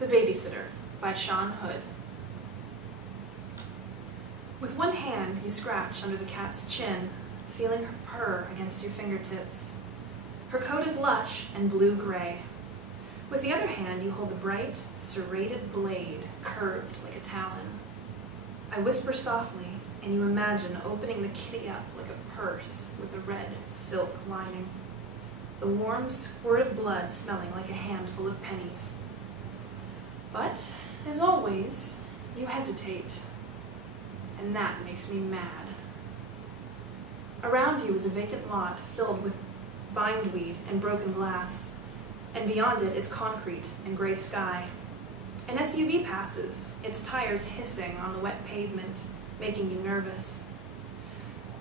The Babysitter by Sean Hood. With one hand, you scratch under the cat's chin, feeling her purr against your fingertips. Her coat is lush and blue-gray. With the other hand, you hold a bright, serrated blade, curved like a talon. I whisper softly, and you imagine opening the kitty up like a purse with a red silk lining. The warm squirt of blood smelling like a handful of pennies. But, as always, you hesitate, and that makes me mad. Around you is a vacant lot filled with bindweed and broken glass, and beyond it is concrete and gray sky. An SUV passes, its tires hissing on the wet pavement, making you nervous.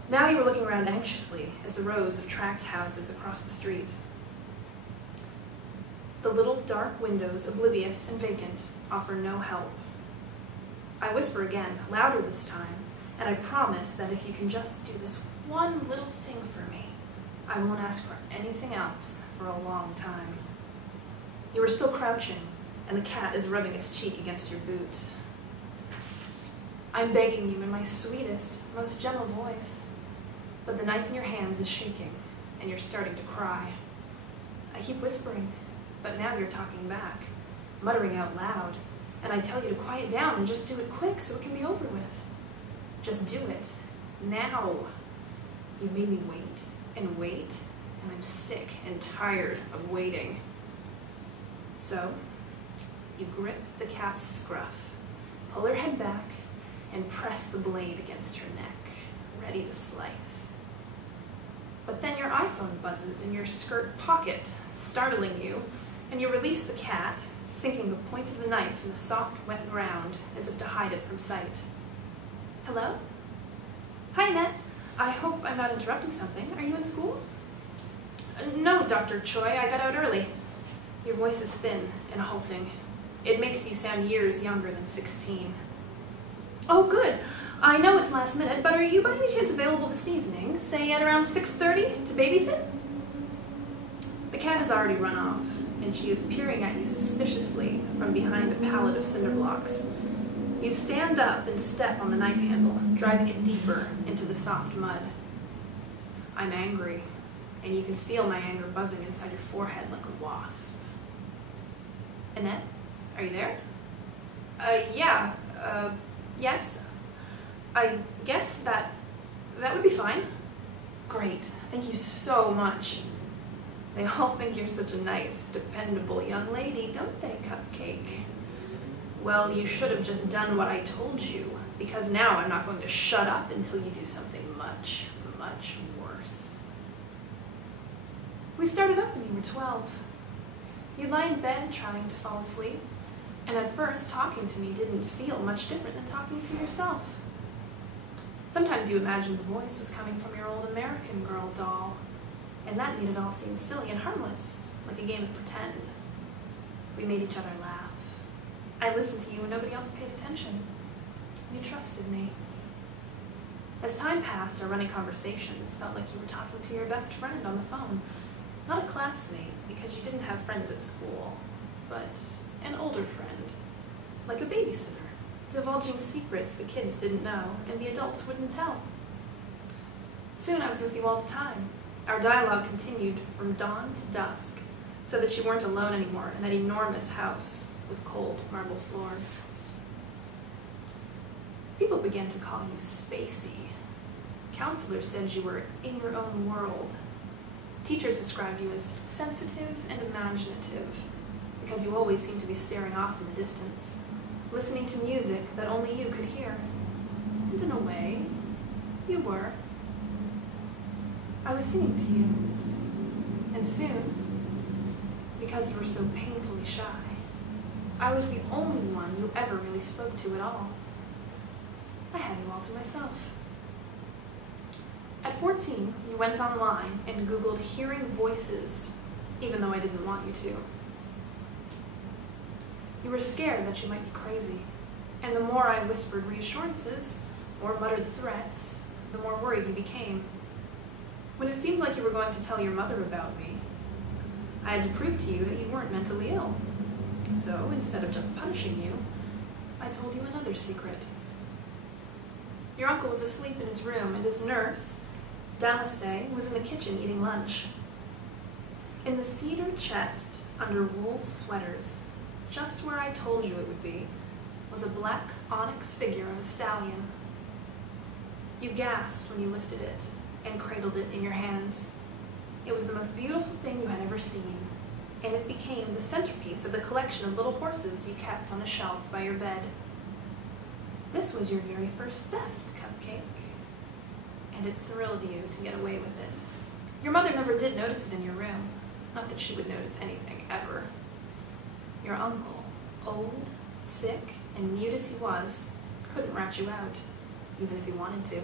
Now you are looking around anxiously as the rows of tract houses across the street. The little dark windows, oblivious and vacant, offer no help. I whisper again, louder this time, and I promise that if you can just do this one little thing for me, I won't ask for anything else for a long time. You are still crouching, and the cat is rubbing its cheek against your boot. I'm begging you in my sweetest, most gentle voice, but the knife in your hands is shaking, and you're starting to cry. I keep whispering, but now you're talking back, muttering out loud, and I tell you to quiet down and just do it quick so it can be over with. Just do it. Now. You made me wait, and I'm sick and tired of waiting. So, you grip the cat's scruff, pull her head back, and press the blade against her neck, ready to slice. But then your iPhone buzzes in your skirt pocket, startling you, and you release the cat, sinking the point of the knife in the soft, wet ground as if to hide it from sight. Hello? Hi, Annette. I hope I'm not interrupting something. Are you in school? No, Dr. Choi. I got out early. Your voice is thin and halting. It makes you sound years younger than 16. Oh, good. I know it's last minute, but are you by any chance available this evening, say at around 6:30, to babysit? The cat has already run off, and she is peering at you suspiciously from behind a pallet of cinder blocks. You stand up and step on the knife handle, driving it deeper into the soft mud. I'm angry, and you can feel my anger buzzing inside your forehead like a wasp. Annette, are you there? Yes. I guess that would be fine. Great, thank you so much. They all think you're such a nice, dependable young lady, don't they, Cupcake? Well, you should have just done what I told you, because now I'm not going to shut up until you do something much, much worse. We started up when you were 12. You'd lie in bed trying to fall asleep, and at first talking to me didn't feel much different than talking to yourself. Sometimes you imagined the voice was coming from your old American Girl doll, and that made it all seem silly and harmless, like a game of pretend. We made each other laugh. I listened to you when nobody else paid attention. You trusted me. As time passed, our running conversations felt like you were talking to your best friend on the phone. Not a classmate, because you didn't have friends at school, but an older friend, like a babysitter, divulging secrets the kids didn't know and the adults wouldn't tell. Soon I was with you all the time. Our dialogue continued from dawn to dusk, so that you weren't alone anymore in that enormous house with cold marble floors. People began to call you spacey. Counselors said you were in your own world. Teachers described you as sensitive and imaginative, because you always seemed to be staring off in the distance, listening to music that only you could hear. And in a way, you were. I was singing to you, and soon, because you were so painfully shy, I was the only one you ever really spoke to at all. I had you all to myself. At 14, you went online and Googled hearing voices, even though I didn't want you to. You were scared that you might be crazy, and the more I whispered reassurances or muttered threats, the more worried you became. When it seemed like you were going to tell your mother about me, I had to prove to you that you weren't mentally ill. So instead of just punishing you, I told you another secret. Your uncle was asleep in his room, and his nurse, Dallacé, was in the kitchen eating lunch. In the cedar chest, under wool sweaters, just where I told you it would be, was a black onyx figure of a stallion. You gasped when you lifted it and cradled it in your hands. It was the most beautiful thing you had ever seen, and it became the centerpiece of the collection of little horses you kept on a shelf by your bed. This was your very first theft, Cupcake, and it thrilled you to get away with it. Your mother never did notice it in your room, not that she would notice anything, ever. Your uncle, old, sick, and mute as he was, couldn't rat you out, even if he wanted to.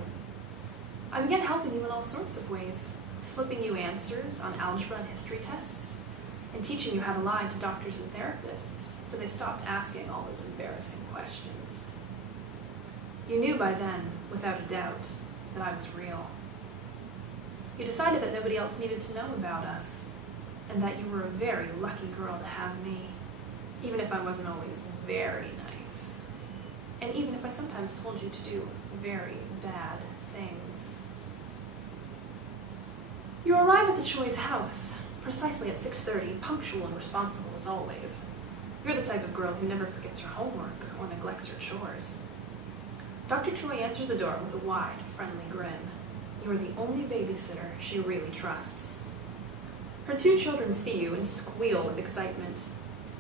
I began helping you in all sorts of ways, slipping you answers on algebra and history tests, and teaching you how to lie to doctors and therapists so they stopped asking all those embarrassing questions. You knew by then, without a doubt, that I was real. You decided that nobody else needed to know about us, and that you were a very lucky girl to have me, even if I wasn't always very nice, and even if I sometimes told you to do very bad things. You arrive at the Choi's house, precisely at 6:30, punctual and responsible as always. You're the type of girl who never forgets her homework or neglects her chores. Dr. Choi answers the door with a wide, friendly grin. You are the only babysitter she really trusts. Her 2 children see you and squeal with excitement.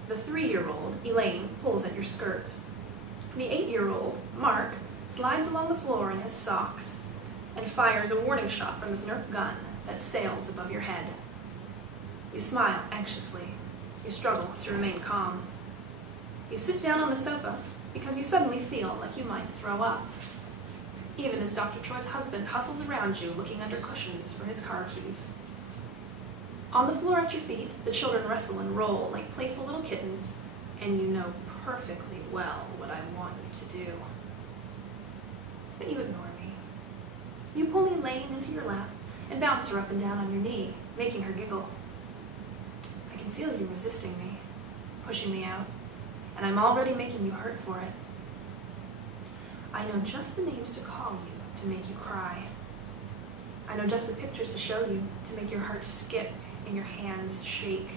The 3-year-old, Elaine, pulls at your skirt. The 8-year-old, Mark, slides along the floor in his socks and fires a warning shot from his Nerf gun that sails above your head. You smile anxiously. You struggle to remain calm. You sit down on the sofa because you suddenly feel like you might throw up, even as Dr. Choi's husband hustles around you looking under cushions for his car keys. On the floor at your feet, the children wrestle and roll like playful little kittens, and you know perfectly well what I want you to do. But you ignore me. You pull Elaine into your lap and bounce her up and down on your knee, making her giggle. I can feel you resisting me, pushing me out, and I'm already making you hurt for it. I know just the names to call you to make you cry. I know just the pictures to show you to make your heart skip and your hands shake.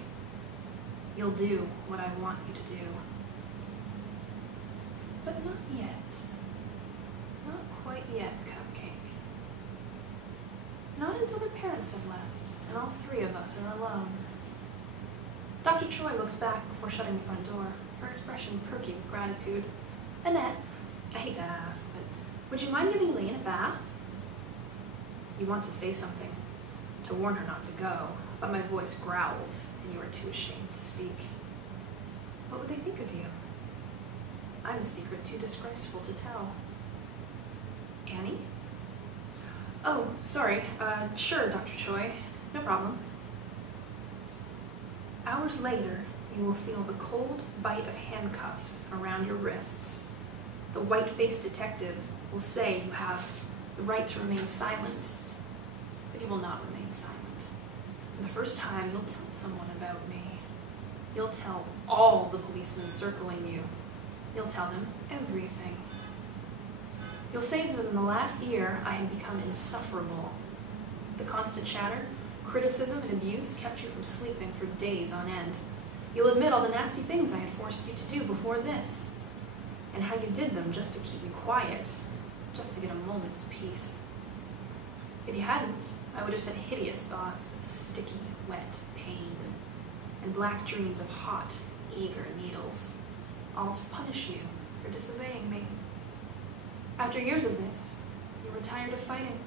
You'll do what I want you to do. But not yet. Not quite yet, Cupcake. Not until the parents have left and all 3 of us are alone. Dr. Choi looks back before shutting the front door, her expression perky with gratitude. Annette, I hate to ask, but would you mind giving Elaine a bath? You want to say something, to warn her not to go, but my voice growls and you are too ashamed to speak. What would they think of you? I'm a secret too disgraceful to tell. Annie? Oh, sorry. Sure, Dr. Choi. No problem. Hours later, you will feel the cold bite of handcuffs around your wrists. The white-faced detective will say you have the right to remain silent, but you will not remain silent. For the first time, you'll tell someone about me. You'll tell all the policemen circling you. You'll tell them everything. You'll say that in the last year, I had become insufferable. The constant chatter, criticism, and abuse kept you from sleeping for days on end. You'll admit all the nasty things I had forced you to do before this, and how you did them just to keep me quiet, just to get a moment's peace. If you hadn't, I would have said hideous thoughts of sticky, wet pain, and black dreams of hot, eager needles, all to punish you for disobeying me. After years of this, you were tired of fighting.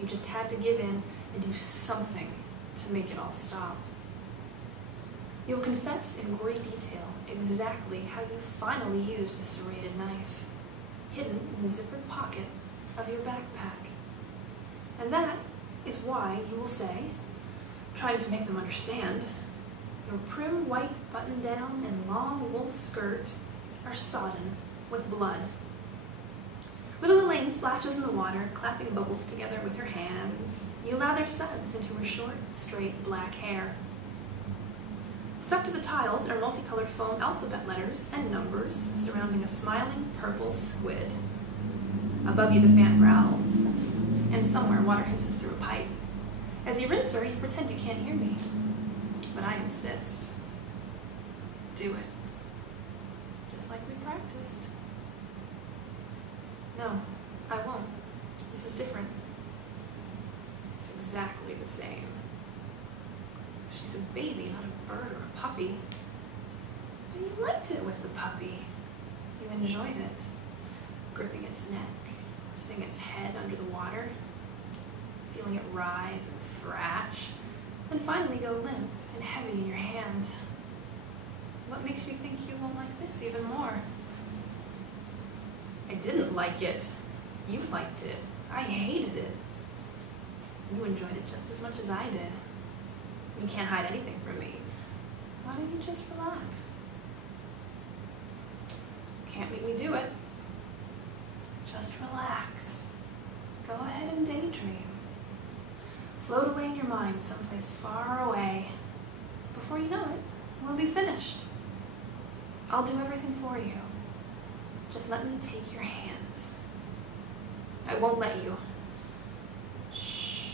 You just had to give in and do something to make it all stop. You will confess in great detail exactly how you finally used the serrated knife, hidden in the zippered pocket of your backpack. And that is why you will say, trying to make them understand, your prim white button-down and long wool skirt are sodden with blood. Little Elaine splashes in the water, clapping bubbles together with her hands. You allow their suds into her short, straight black hair. Stuck to the tiles are multicolored foam alphabet letters and numbers surrounding a smiling purple squid. Above you the fan growls, and somewhere water hisses through a pipe. As you rinse her, you pretend you can't hear me. But I insist. Do it. Just like we practiced. No, I won't. This is different. It's exactly the same. She's a baby, not a bird or a puppy. But you liked it with the puppy. You enjoyed it. Gripping its neck, seeing its head under the water, feeling it writhe and thrash, then finally go limp and heavy in your hand. What makes you think you won't like this even more? I didn't like it. You liked it. I hated it. You enjoyed it just as much as I did. You can't hide anything from me. Why don't you just relax? Can't make me do it. Just relax. Go ahead and daydream. Float away in your mind someplace far away. Before you know it, we'll be finished. I'll do everything for you. Just let me take your hands. I won't let you. Shh.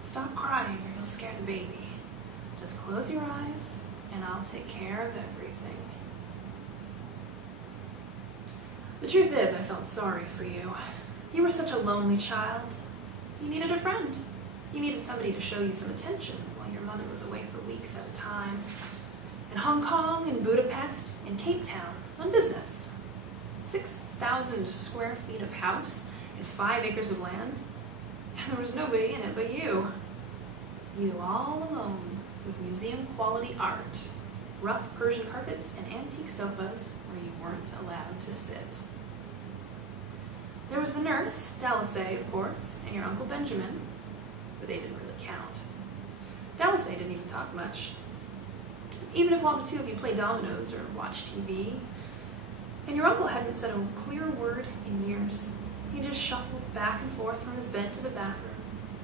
Stop crying or you'll scare the baby. Just close your eyes and I'll take care of everything. The truth is, I felt sorry for you. You were such a lonely child. You needed a friend. You needed somebody to show you some attention while your mother was away for weeks at a time. In Hong Kong, in Budapest, in Cape Town, on business. 6,000 square feet of house and 5 acres of land. And there was nobody in it but you. You all alone with museum-quality art, rough Persian carpets, and antique sofas where you weren't allowed to sit. There was the nurse, Dissociation, of course, and your Uncle Benjamin, but they didn't really count. Dissociation didn't even talk much. Even if while the two of you played dominoes or watched TV, and your uncle hadn't said a clear word in years. He just shuffled back and forth from his bed to the bathroom,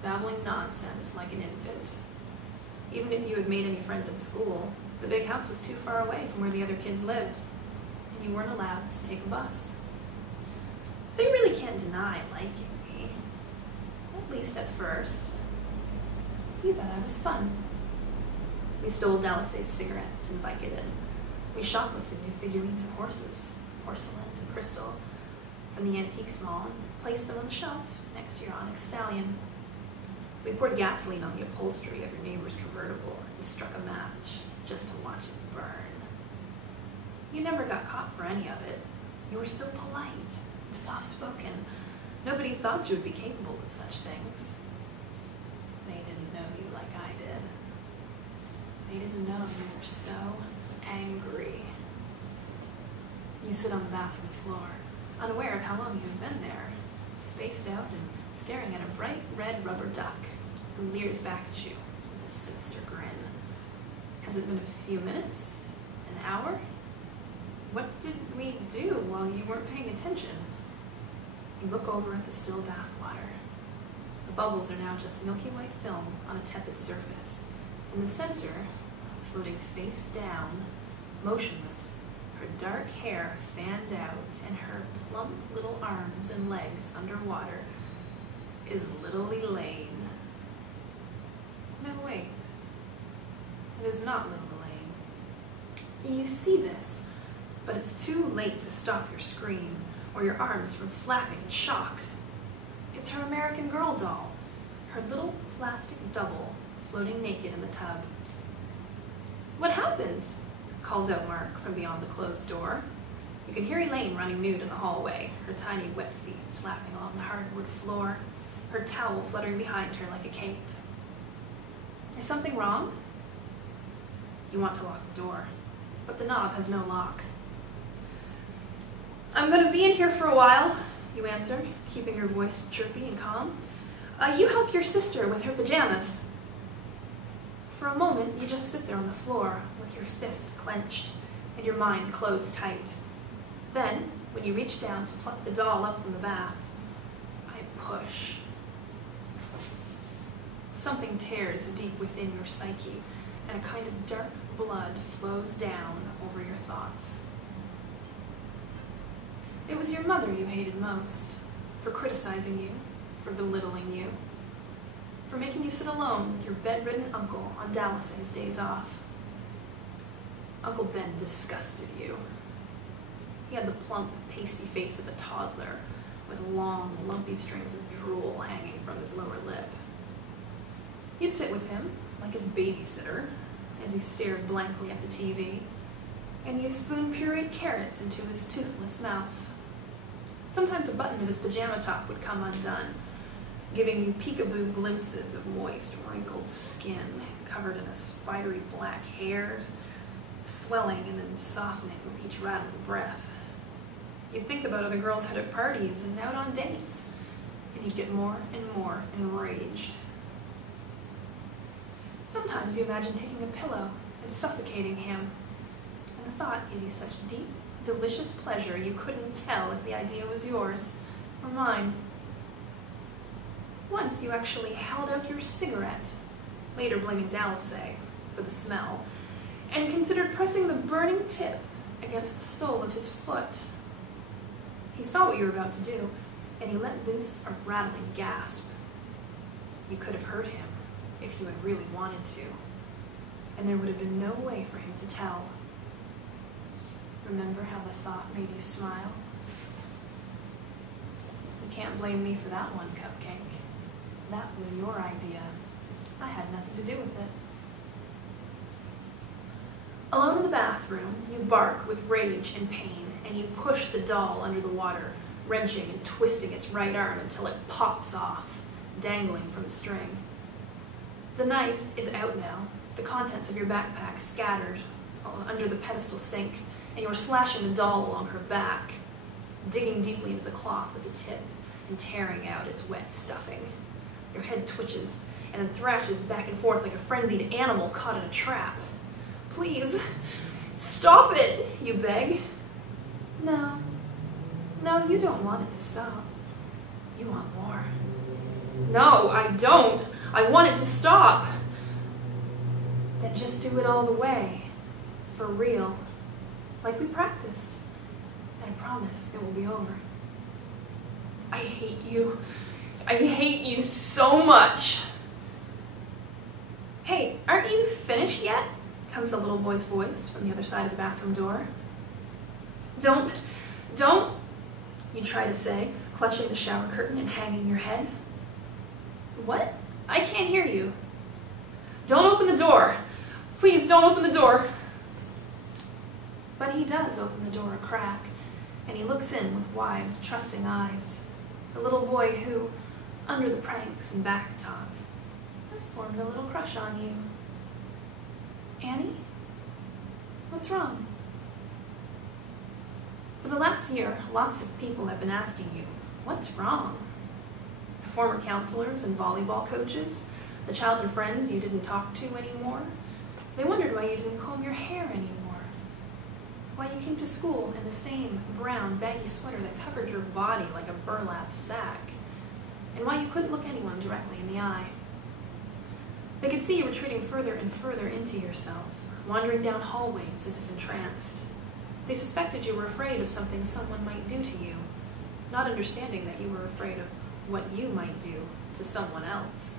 babbling nonsense like an infant. Even if you had made any friends at school, the big house was too far away from where the other kids lived, and you weren't allowed to take a bus. So you really can't deny liking me, at least at first. You thought I was fun. We stole Dalice's cigarettes and Vicodin. We shoplifted new figurines of horses, porcelain and crystal, from the antiques mall and placed them on the shelf next to your onyx stallion. We poured gasoline on the upholstery of your neighbor's convertible and struck a match just to watch it burn. You never got caught for any of it. You were so polite and soft-spoken. Nobody thought you would be capable of such things. They didn't know you like I did. They didn't know you were so angry. You sit on the bathroom floor, unaware of how long you have been there, spaced out and staring at a bright red rubber duck who leers back at you with a sinister grin. Has it been a few minutes? An hour? What did we do while you weren't paying attention? You look over at the still bath water. The bubbles are now just milky white film on a tepid surface. In the center, floating face down, motionless, her dark hair fanned out and her plump little arms and legs underwater, is little Elaine. No, wait. It is not little Elaine. You see this, but it's too late to stop your scream or your arms from flapping in shock. It's her American Girl doll, her little plastic double floating naked in the tub. What happened? Calls out Mark from beyond the closed door. You can hear Elaine running nude in the hallway, her tiny wet feet slapping along the hardwood floor, her towel fluttering behind her like a cape. Is something wrong? You want to lock the door, but the knob has no lock. I'm going to be in here for a while, you answer, keeping your voice chirpy and calm. You help your sister with her pajamas. For a moment, you just sit there on the floor with your fist clenched and your mind closed tight. Then, when you reach down to pluck the doll up from the bath, I push. Something tears deep within your psyche, and a kind of dark blood flows down over your thoughts. It was your mother you hated most, for criticizing you, for belittling you, for making you sit alone with your bedridden uncle on Dallas's days off. Uncle Ben disgusted you. He had the plump, pasty face of a toddler, with long, lumpy strings of drool hanging from his lower lip. You'd sit with him, like his babysitter, as he stared blankly at the TV, and you spoon pureed carrots into his toothless mouth. Sometimes a button of his pajama top would come undone, giving you peekaboo glimpses of moist, wrinkled skin covered in a spidery black hair, swelling and then softening with each rattling breath. You'd think about other girls had at parties and out on dates, and you'd get more and more enraged. Sometimes you imagined taking a pillow and suffocating him, and the thought gave you such deep, delicious pleasure you couldn't tell if the idea was yours or mine. Once you actually held out your cigarette, later blaming Dallas for the smell, and considered pressing the burning tip against the sole of his foot. He saw what you were about to do, and he let loose a rattling gasp. You could have hurt him if you had really wanted to, and there would have been no way for him to tell. Remember how the thought made you smile? You can't blame me for that one, Cupcake. That was your idea. I had nothing to do with it. Alone in the bathroom, you bark with rage and pain, and you push the doll under the water, wrenching and twisting its right arm until it pops off, dangling from the string. The knife is out now, the contents of your backpack scattered under the pedestal sink, and you are slashing the doll along her back, digging deeply into the cloth with the tip and tearing out its wet stuffing. Your head twitches and then thrashes back and forth like a frenzied animal caught in a trap. Please, stop it, you beg. No, you don't want it to stop. You want more. No, I don't. I want it to stop. Then just do it all the way, for real, like we practiced. And I promise it will be over. I hate you. I hate you so much. Hey, aren't you finished yet? Comes the little boy's voice from the other side of the bathroom door. Don't, you try to say, clutching the shower curtain and hanging your head. What? I can't hear you. Don't open the door. Please don't open the door. But he does open the door a crack, and he looks in with wide, trusting eyes. The little boy who, under the pranks and back talk, has formed a little crush on you. Annie? What's wrong? For the last year, lots of people have been asking you, what's wrong? The former counselors and volleyball coaches, the childhood friends you didn't talk to anymore, they wondered why you didn't comb your hair anymore, why you came to school in the same brown baggy sweater that covered your body like a burlap sack, and why you couldn't look anyone directly in the eye. They could see you retreating further and further into yourself, wandering down hallways as if entranced. They suspected you were afraid of something someone might do to you, not understanding that you were afraid of what you might do to someone else.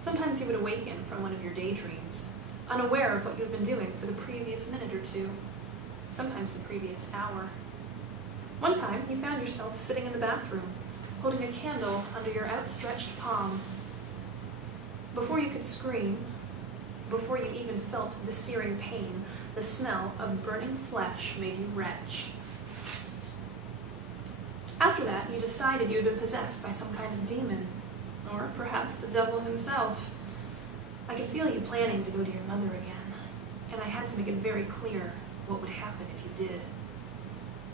Sometimes you would awaken from one of your daydreams, unaware of what you had been doing for the previous minute or two, sometimes the previous hour. One time, you found yourself sitting in the bathroom, holding a candle under your outstretched palm. Before you could scream, before you even felt the searing pain, the smell of burning flesh made you retch. After that, you decided you had been possessed by some kind of demon, or perhaps the devil himself. I could feel you planning to go to your mother again, and I had to make it very clear what would happen if you did.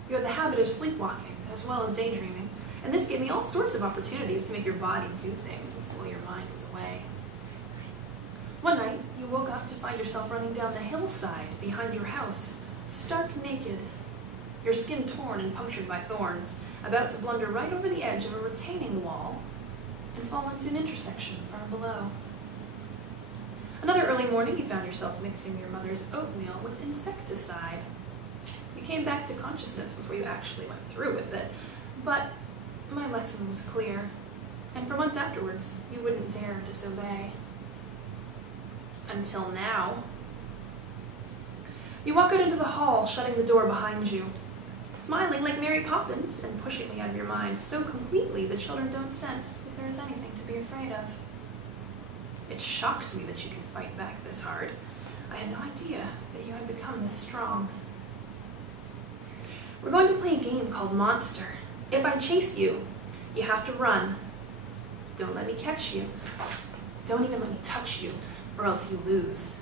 You had the habit of sleepwalking, as well as daydreaming, and this gave me all sorts of opportunities to make your body do things while your mind was away. One night, you woke up to find yourself running down the hillside behind your house, stark naked, your skin torn and punctured by thorns, about to blunder right over the edge of a retaining wall and fall into an intersection far below. Another early morning, you found yourself mixing your mother's oatmeal with insecticide. You came back to consciousness before you actually went through with it, but my lesson was clear, and for months afterwards, you wouldn't dare disobey. Until now. You walk out into the hall, shutting the door behind you, smiling like Mary Poppins and pushing me out of your mind so completely the children don't sense that there is anything to be afraid of. It shocks me that you can fight back this hard. I had no idea that you had become this strong. We're going to play a game called Monster. If I chase you, you have to run. Don't let me catch you. Don't even let me touch you, or else you lose.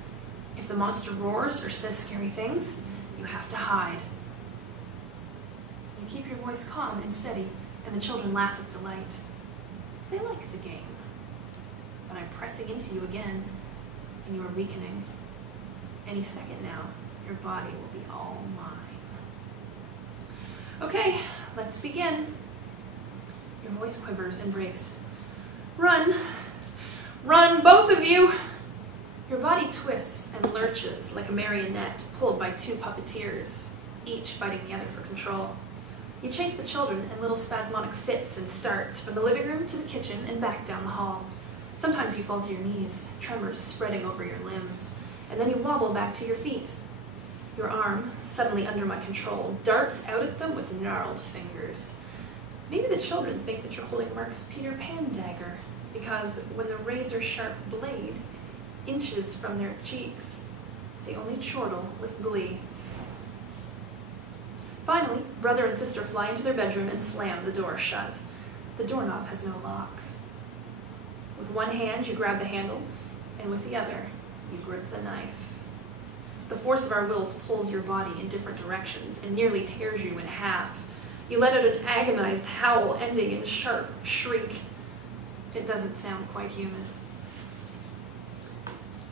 If the monster roars or says scary things, you have to hide. You keep your voice calm and steady, and the children laugh with delight. They like the game. But I'm pressing into you again, and you are weakening. Any second now, your body will be all mine. Okay, let's begin. Your voice quivers and breaks. Run! Run, both of you! Your body twists and lurches like a marionette pulled by two puppeteers, each fighting the other for control. You chase the children in little spasmodic fits and starts from the living room to the kitchen and back down the hall. Sometimes you fall to your knees, tremors spreading over your limbs, and then you wobble back to your feet. Your arm, suddenly under my control, darts out at them with gnarled fingers. Maybe the children think that you're holding Mark's Peter Pan dagger, because when the razor-sharp blade inches from their cheeks, they only chortle with glee. Finally, brother and sister fly into their bedroom and slam the door shut. The doorknob has no lock. With one hand, you grab the handle, and with the other, you grip the knife. The force of our wills pulls your body in different directions and nearly tears you in half. You let out an agonized howl ending in a sharp shriek. It doesn't sound quite human.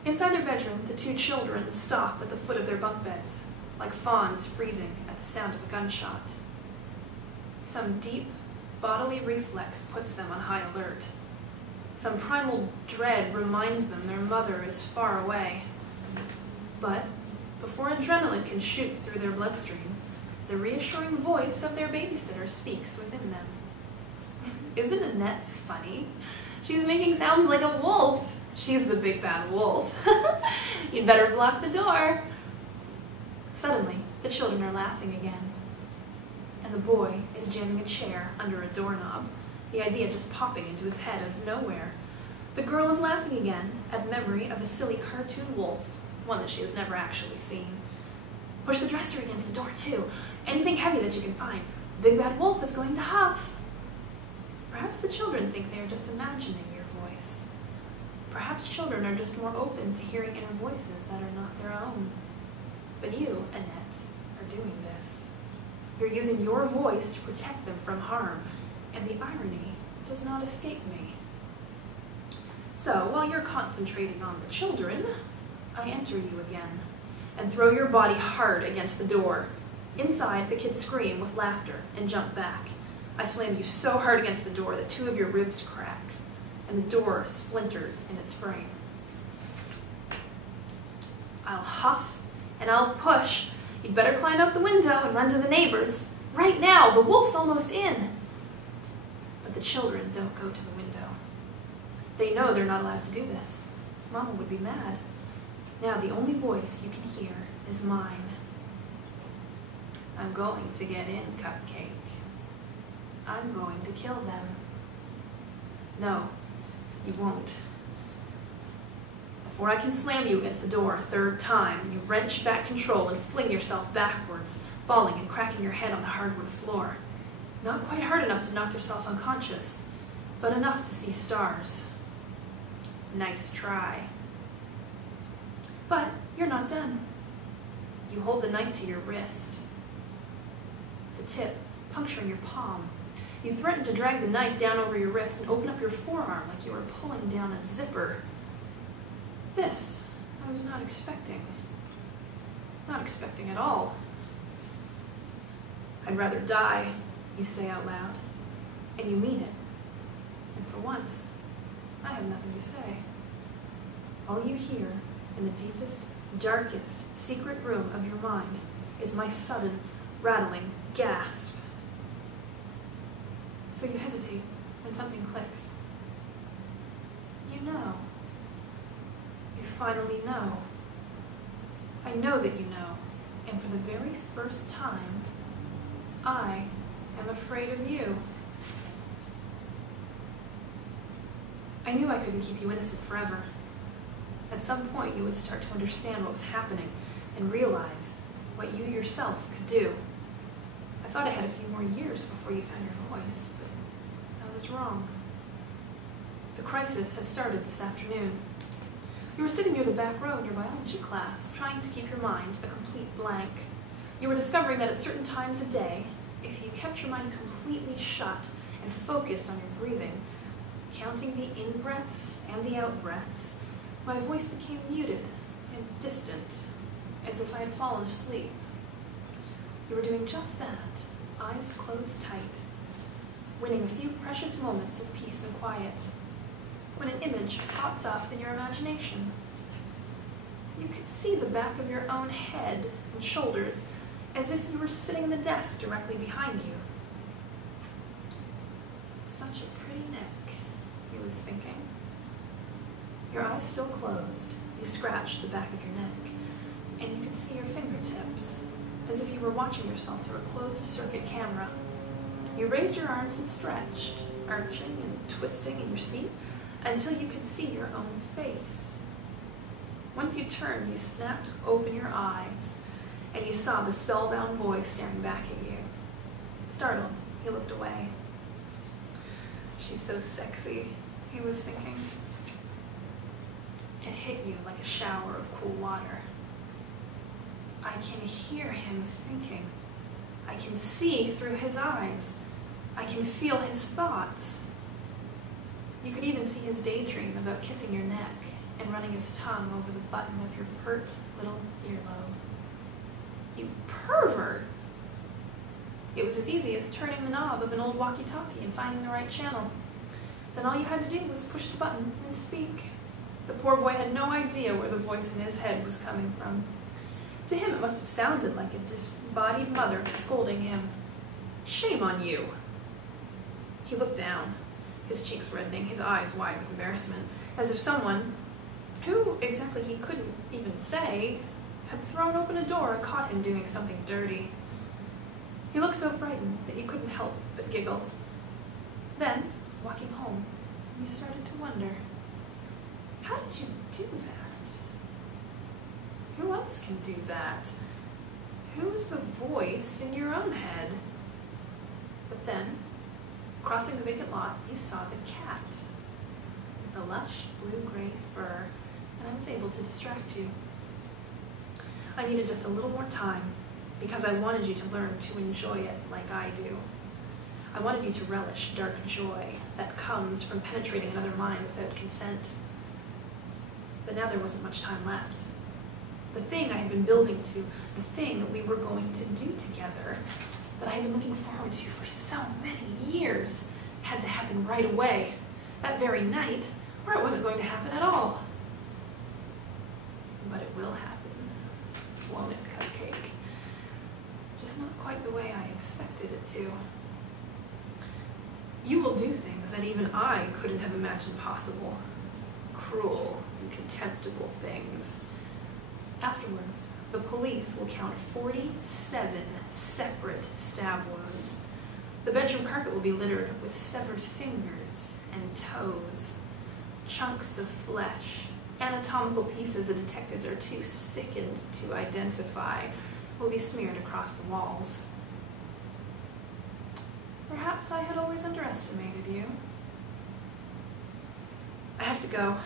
Inside their bedroom, the two children stop at the foot of their bunk beds, like fawns freezing at the sound of a gunshot. Some deep bodily reflex puts them on high alert. Some primal dread reminds them their mother is far away. But before adrenaline can shoot through their bloodstream, the reassuring voice of their babysitter speaks within them. Isn't Annette funny? She's making sounds like a wolf. She's the big bad wolf. You'd better block the door. Suddenly, the children are laughing again. And the boy is jamming a chair under a doorknob, the idea just popping into his head out of nowhere. The girl is laughing again at memory of a silly cartoon wolf, one that she has never actually seen. Push the dresser against the door, too. Anything heavy that you can find. The big bad wolf is going to huff. Perhaps the children think they are just imagining your voice. Perhaps children are just more open to hearing inner voices that are not their own. But you, Annette, are doing this. You're using your voice to protect them from harm, and the irony does not escape me. So, while you're concentrating on the children, I enter you again, and throw your body hard against the door. Inside, the kids scream with laughter and jump back. I slam you so hard against the door that two of your ribs crack, and the door splinters in its frame. I'll huff, and I'll push. You'd better climb out the window and run to the neighbors. Right now, the wolf's almost in. But the children don't go to the window. They know they're not allowed to do this. Mama would be mad. Now the only voice you can hear is mine. I'm going to get in, Cupcake. I'm going to kill them. No, you won't. Before I can slam you against the door a third time, you wrench back control and fling yourself backwards, falling and cracking your head on the hardwood floor. Not quite hard enough to knock yourself unconscious, but enough to see stars. Nice try. But you're not done. You hold the knife to your wrist, the tip puncturing your palm. You threaten to drag the knife down over your wrist and open up your forearm like you were pulling down a zipper. This I was not expecting. Not expecting at all. I'd rather die, you say out loud, and you mean it. And for once, I have nothing to say. All you hear in the deepest, darkest, secret room of your mind is my sudden, rattling gasp. So you hesitate, and something clicks. You know. You finally know. I know that you know, and for the very first time, I am afraid of you. I knew I couldn't keep you innocent forever. At some point, you would start to understand what was happening and realize what you yourself could do. I thought I had a few more years before you found your voice, but I was wrong. The crisis has started this afternoon. You were sitting near the back row in your biology class, trying to keep your mind a complete blank. You were discovering that at certain times a day, if you kept your mind completely shut and focused on your breathing, counting the in-breaths and the out-breaths, my voice became muted and distant, as if I had fallen asleep. You were doing just that, eyes closed tight, winning a few precious moments of peace and quiet, when an image popped up in your imagination. You could see the back of your own head and shoulders, as if you were sitting in the desk directly behind you. Such a pretty neck, he was thinking. Your eyes still closed, you scratched the back of your neck, and you could see your fingertips, as if you were watching yourself through a closed-circuit camera. You raised your arms and stretched, arching and twisting in your seat, until you could see your own face. Once you turned, you snapped open your eyes, and you saw the spellbound boy staring back at you. Startled, he looked away. She's so sexy, he was thinking. It hit you like a shower of cool water. I can hear him thinking. I can see through his eyes. I can feel his thoughts. You could even see his daydream about kissing your neck and running his tongue over the button of your pert little earlobe. You pervert! It was as easy as turning the knob of an old walkie-talkie and finding the right channel. Then all you had to do was push the button and speak. The poor boy had no idea where the voice in his head was coming from. To him it must have sounded like a disembodied mother scolding him. Shame on you! He looked down, his cheeks reddening, his eyes wide with embarrassment, as if someone, who exactly he couldn't even say, had thrown open a door and caught him doing something dirty. He looked so frightened that you couldn't help but giggle. Then, walking home, you started to wonder, how did you do that? Who else can do that? Who's the voice in your own head? But then, crossing the vacant lot, you saw the cat with the lush blue-gray fur, and I was able to distract you. I needed just a little more time because I wanted you to learn to enjoy it like I do. I wanted you to relish dark joy that comes from penetrating another mind without consent. But now there wasn't much time left. The thing I had been building to, the thing that we were going to do together, that I had been looking forward to for so many years, had to happen right away, that very night, or it wasn't going to happen at all. But it will happen. Won't it, cupcake? Just not quite the way I expected it to. You will do things that even I couldn't have imagined possible. Cruel and contemptible things. Afterwards, the police will count 47 separate stab wounds. The bedroom carpet will be littered with severed fingers and toes, chunks of flesh, anatomical pieces the detectives are too sickened to identify will be smeared across the walls. Perhaps I had always underestimated you. I have to go.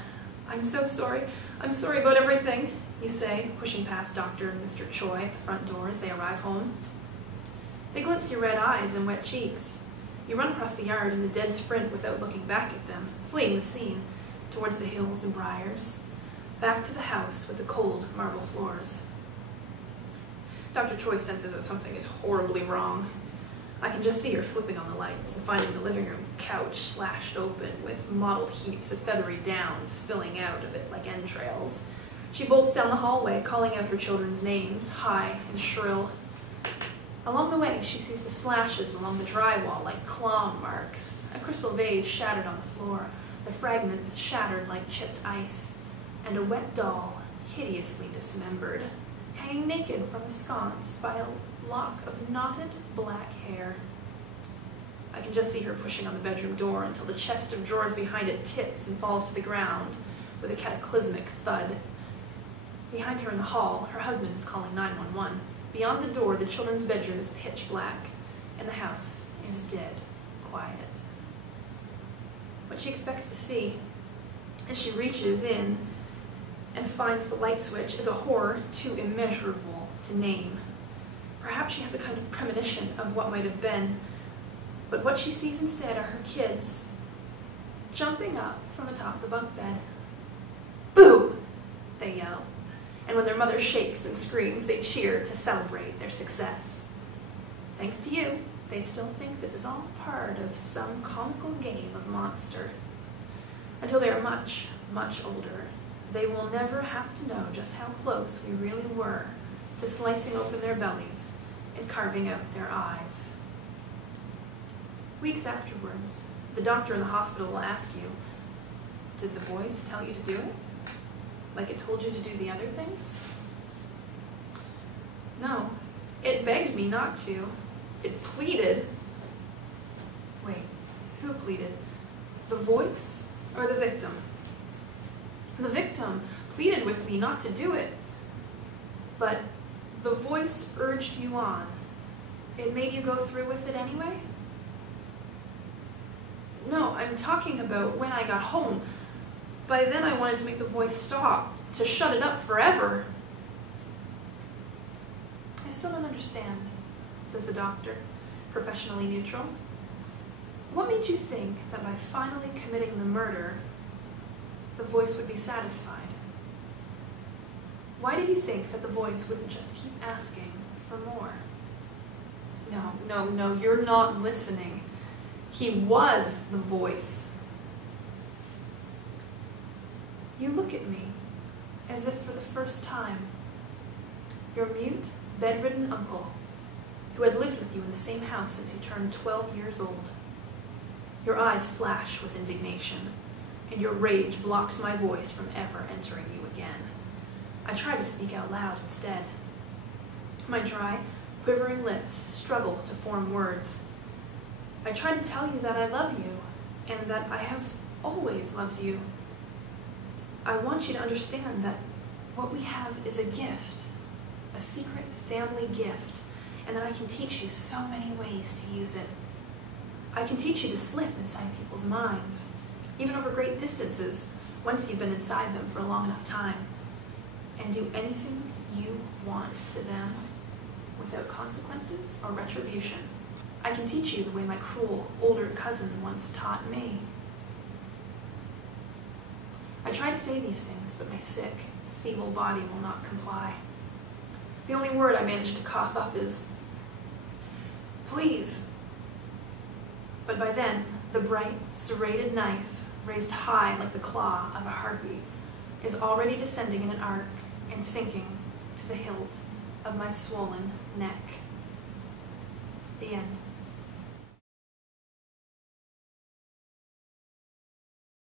I'm so sorry. I'm sorry about everything, you say, pushing past Dr. and Mr. Choi at the front door as they arrive home. They glimpse your red eyes and wet cheeks. You run across the yard in a dead sprint without looking back at them, fleeing the scene, towards the hills and briars, back to the house with the cold marble floors. Dr. Choi senses that something is horribly wrong. I can just see her flipping on the lights and finding the living room couch slashed open with mottled heaps of feathery down spilling out of it like entrails. She bolts down the hallway, calling out her children's names, high and shrill. Along the way, she sees the slashes along the drywall like claw marks, a crystal vase shattered on the floor, the fragments shattered like chipped ice, and a wet doll, hideously dismembered, hanging naked from a sconce by a lock of knotted black hair. I can just see her pushing on the bedroom door until the chest of drawers behind it tips and falls to the ground with a cataclysmic thud. Behind her in the hall, her husband is calling 911. Beyond the door, the children's bedroom is pitch black, and the house is dead quiet. What she expects to see as she reaches in and finds the light switch is a horror too immeasurable to name. Perhaps she has a kind of premonition of what might have been, but what she sees instead are her kids jumping up from atop the bunk bed. "Boo!" they yell, and when their mother shakes and screams, they cheer to celebrate their success. Thanks to you, they still think this is all part of some comical game of monster. Until they are much, much older, they will never have to know just how close we really were to slicing open their bellies and carving out their eyes. Weeks afterwards, the doctor in the hospital will ask you, "Did the voice tell you to do it? Like it told you to do the other things?" No, it begged me not to. It pleaded. Wait, who pleaded? The voice or the victim? The victim pleaded with me not to do it, but the voice urged you on. It made you go through with it anyway? No, I'm talking about when I got home. By then I wanted to make the voice stop, to shut it up forever. "I still don't understand," says the doctor, professionally neutral. "What made you think that by finally committing the murder, the voice would be satisfied? Why did you think that the voice wouldn't just keep asking for more?" No, you're not listening. He was the voice. You look at me as if for the first time. Your mute, bedridden uncle, who had lived with you in the same house since you turned 12 years old. Your eyes flash with indignation, and your rage blocks my voice from ever entering you again. I try to speak out loud instead. My dry, quivering lips struggle to form words. I try to tell you that I love you, and that I have always loved you. I want you to understand that what we have is a gift, a secret family gift, and that I can teach you so many ways to use it. I can teach you to slip inside people's minds, even over great distances, once you've been inside them for a long enough time, and do anything you want to them without consequences or retribution. I can teach you the way my cruel, older cousin once taught me. I try to say these things, but my sick, feeble body will not comply. The only word I manage to cough up is, "Please." But by then, the bright, serrated knife, raised high like the claw of a harpy, is already descending in an arc and sinking to the hilt of my swollen neck. The end.